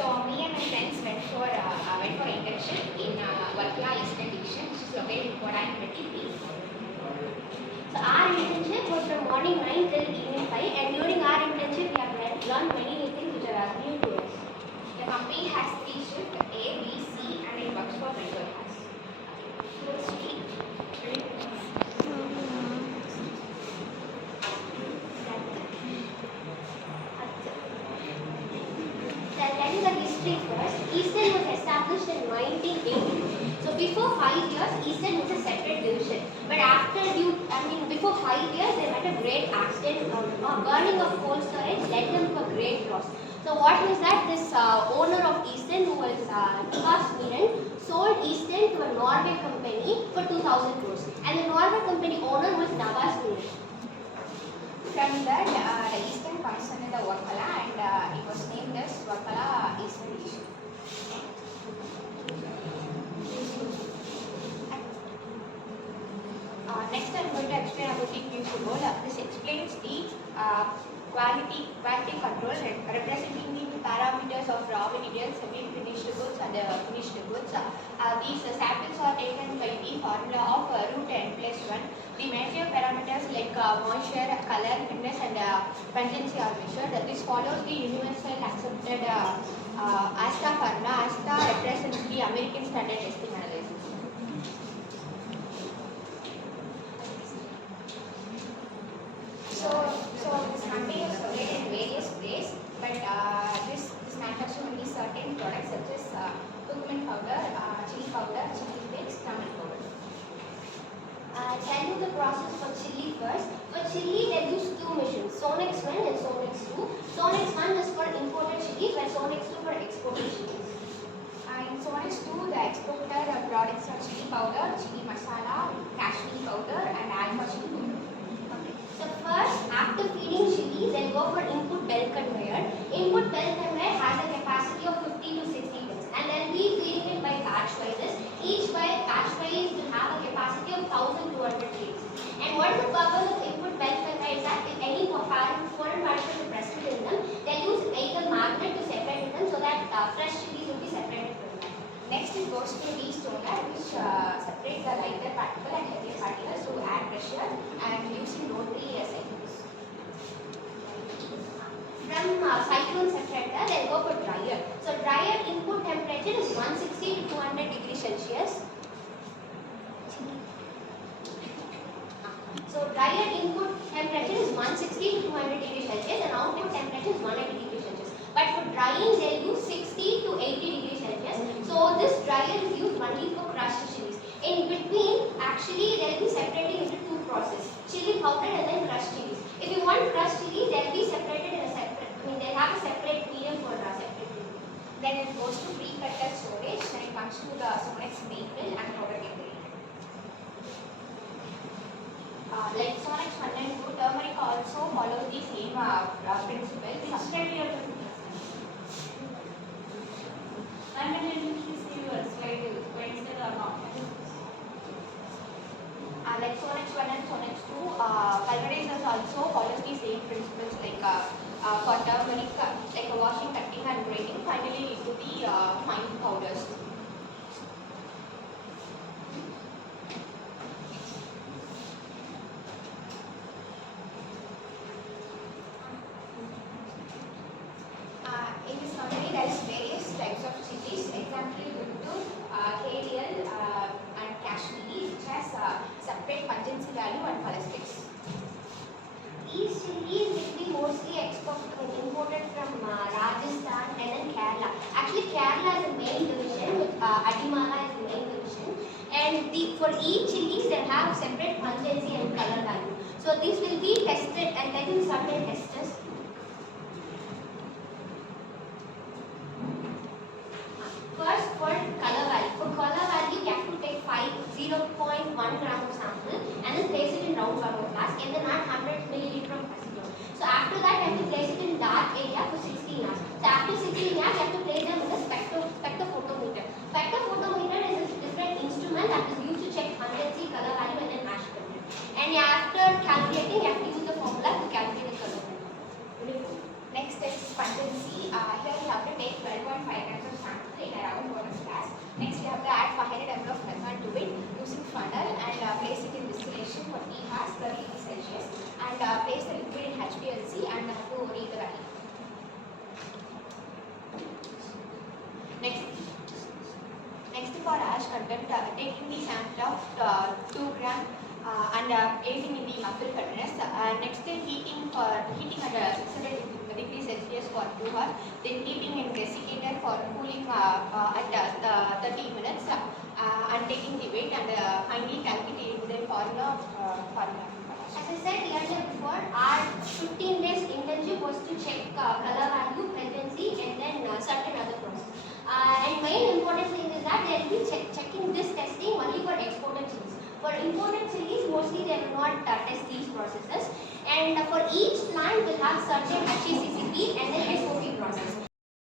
So me and my friends went for internship in Varkala Eastern Division, which is located in Kodai, Betty. So our internship was from morning 9 till evening 5, and during our internship we have learned many new things which are new to us. The company has 3 shifts, A, B, C, and it works for 24 hours. Telling the history first, Eastern was established in 1980. So before 5 years, Eastern was a separate division. But before 5 years, they met a great accident. Burning of coal storage led them to a great loss. So what was that? This owner of Eastern, who was Nikas Miran, sold Eastern to a Norway company for 2,000 crores. And the Norway company owner was Navas Miran. From that, the Eastern comes under the Varkala and it was named as Varkala Eastern Division. Next, I'm going to explain about the QC role. This explains the quality control representing the parameters of raw materials, semi-finished goods, and finished goods. These samples are taken by the formula of root n+1. The major parameters like moisture, color, thickness, and pungency are measured. This follows the universal accepted ASTA formula. ASTA represents the American Standard Testing Analysis. So this company is located in various places, but this manufactures only certain products such as curcumin powder, chili flakes, turmeric powder. Tell you the process for chili first. For chili, they use 2 machines, Sonex 1 and Sonex 2. Sonex 1 is for imported chilies, while Sonex 2 for exported chilies. In Sonex 2, the exported products are chili powder, chili masala, Kashmiri powder, and alpha chili powder. So first, after feeding chili, they'll go for input bell conveyor. Input bell conveyor has a capacity of 50 to 60 tons, and they'll be feeding it by batch wise. Each batch wise will have a capacity of 1,200 trays. And what is the purpose of input bell conveyor is that if any foreign particles are present in them, they'll use either magnet to separate them so that fresh chilies will be separated from that. Next, it goes to the stoner, which separate the lighter particle and heavier particles to add pressure and using rotary cycles. From cyclone separator, they'll go for dryer. So dryer input temperature is 160 to 200 degrees Celsius. So dryer input temperature is 160 to 200 degrees Celsius and output temperature is 180 degrees Celsius. But for drying, they'll use 60 to 80 degrees Celsius. So this dryer is used only for crushed chilies. In between, actually, they'll be separating into 2 processes: chili powder and then crushed chilies. If you want crushed chilies, they'll be separated in a separate. They'll have a separate medium for separate. Then it goes to pre-cutter storage. Then it comes to the Sonex bake mill and powder temporary. Like Sonex 1 and 2, turmeric also follows the same principle. Like Sonex 1 and Sonex 2, pulverizers also follows the same principles like for turmeric, like washing, cutting and grinding, finally into the fine powders. In this company, there is various types of chilies. Example, Guntur, K and Kashmiri, which has separate pungency value and color space. These chilies will be mostly imported from Rajasthan and then Kerala. Actually, Kerala is the main division, with Adimala is the main division. And for each chilies, they have separate pungency and color value. So these will be tested and taken certain testers. First, for color value. For color value, you have to take 0.1 gram of sample and then place it in round bottle flask and then add 100 milliliter of acetone. So after that, you have to place it in dark area for 16 hours. So after 16 hours, you have to place them in a spectrophotometer. Spectrophotometer is a different instrument that is used to check pungency, color value, and then ash content. And after calculating, you have to use the formula to calculate the color value. Next is pungency. Here you have to take 12.5 grams of sample in a round bonus glass. Next, you have to add 500 ml of methane to it using funnel and place it in distillation for T hours 30 degrees Celsius and place the liquid in HPLC and have to read the value. Next for ash content, taking the sample of 2 gram and aging in the muffle furnace. Next, heating at 600 degrees Celsius for 2 hours. Then heating in desiccator for cooling at 30 minutes and taking the weight and finally calculating the formula. As I said earlier before, our 15 days internship was to check color value, pregnancy, and then certain other process. And main important thing is that they will be checking this testing only for exported chilies. For imported chilies, mostly they will not test these processes. And for each plant will have certain HACCP